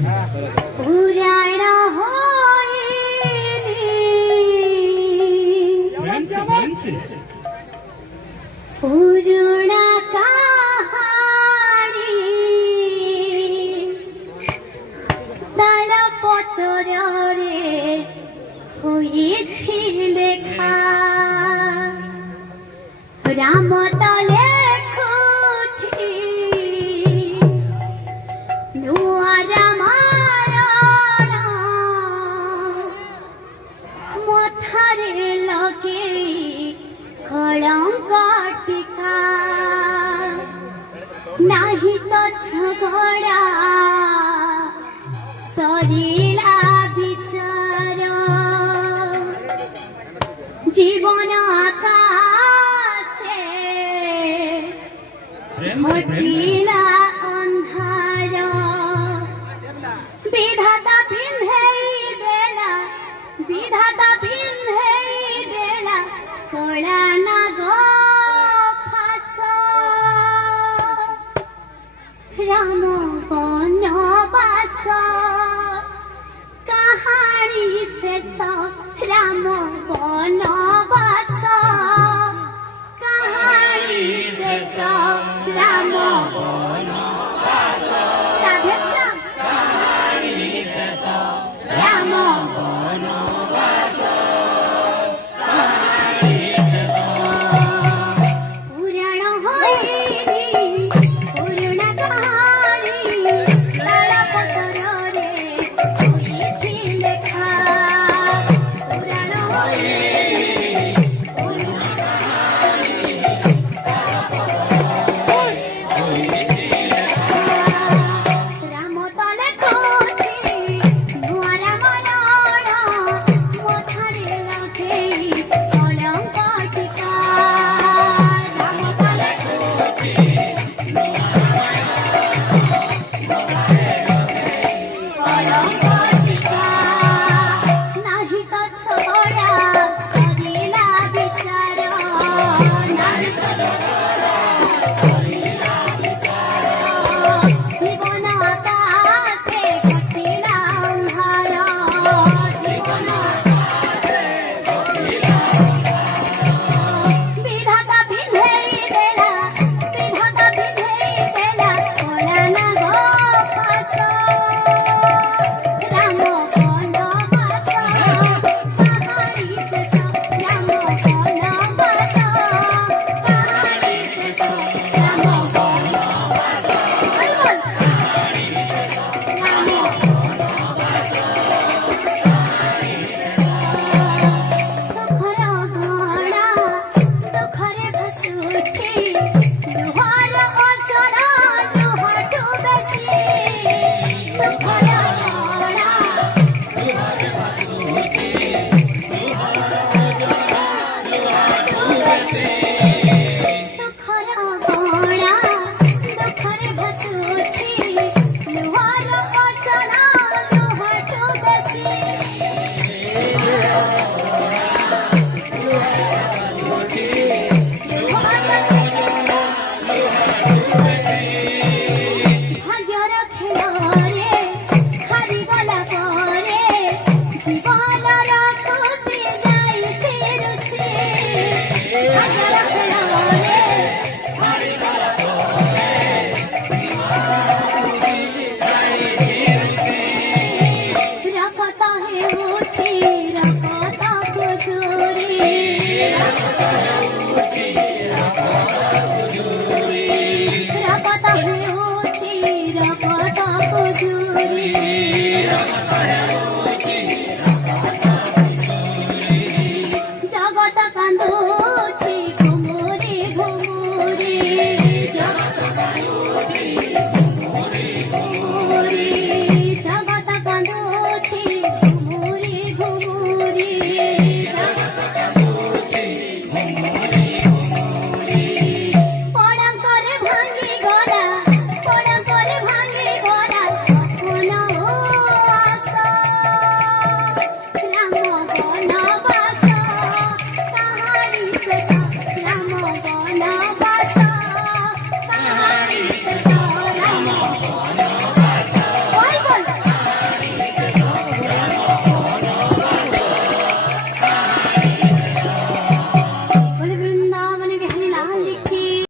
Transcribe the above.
पुराण होइनी पुरुणा काहानी तालपत्रे होइछि लेखा राम तो लेखुछि नुआ रामायण मथारे लगे कलंक टीका नाही तो झगड़ा सरिला विचार जीवन आकाशे घटिला अंधार विधाता पिन्हेई देला कला नाग फास राम बनवास कहानी शेष राम बनवास कहानी शेष राम बनवास राधेश्याम कहानी शेष राम बनवास कहानी शेष पुराण होइनी पुरुण कहानी तालपत्रे होइछि लेखा पुराण होइनी पुरुण कहानी राम तो लेखुछि नुआ रामायण मथारे लगे कलंक टीका राम तो लेखुछि नुआ रामायण मथारे लगे कलंक टीका नाही तो झगड़ा सरिला विचार नाही तो झगड़ा सरिला विचार जीवन आकाशे घटिला अंधार जीवन आकाशे घटिला विधाता पिन्हेई देला कला नाग फास राम बनवास कहानी शेष राम बनवास कहानी शेष राम बनवास राम सुखर गणा दुखरे भसुछि दुहार अचरा दुहटु बेसी सुखर गणा दुहरे भसुछि दुहार अचरा दुहटु बेसी सुखर गणा दुखरे भसुछि दुहार अचरा दुहटु बेसी भाग्यर खेଳରେ ହାରିଗଲା ପରେ ଜୀବନର ଖୁସି ଯାଇଛି ରୁଷି ଭାଗ୍ୟର ଖେଳରେ ହାରିଗଲା ପରେ ରକତ ହେଉଛି ରକତ କୁଜୁରି ରକତ ହେଉଛି ରକତ କୁଜୁରି